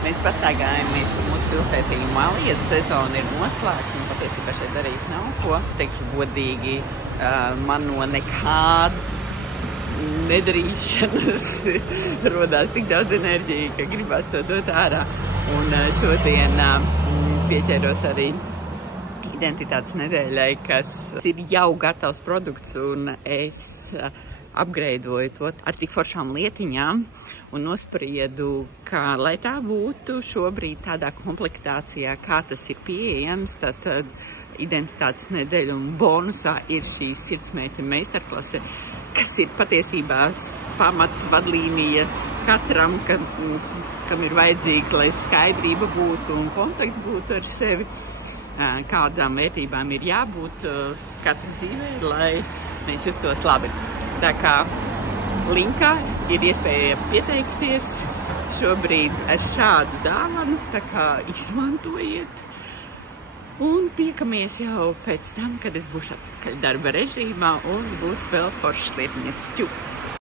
Mēs pastaigājamies par mūsu pilsētīju Malijas, sezona ir noslēgta, un patiesībā šeit darīt nav ko. Teikšu godīgi, man no nekāda nedarīšanas rodās tik daudz enerģija, ka gribās to dot ārā. Un šodien pieķēros arī identitātes nedēļai, kas ir jau gatavs produkts, un es apgreidoju to ar tik foršām lietiņām un nospriedu, ka, lai tā būtu šobrīd tādā komplektācijā, kā tas ir pieejams, tad identitātes nedēļa un bonusā ir šī sirdsmeita meistarklase, kas ir patiesībā pamat vadlīnija katram, kam ir vajadzīga, lai skaidrība būtu un kontakts būtu ar sevi, kādām vērtībām ir jābūt katra dzīvē, lai mēs justos labi. Tā kā linkā ir iespēja pieteikties šobrīd ar šādu dāvanu, tā kā izmantojiet. Un tiekamies jau pēc tam, kad es būšu atpakaļ darba režīmā un būs vēl foršas lietiņas. Ču!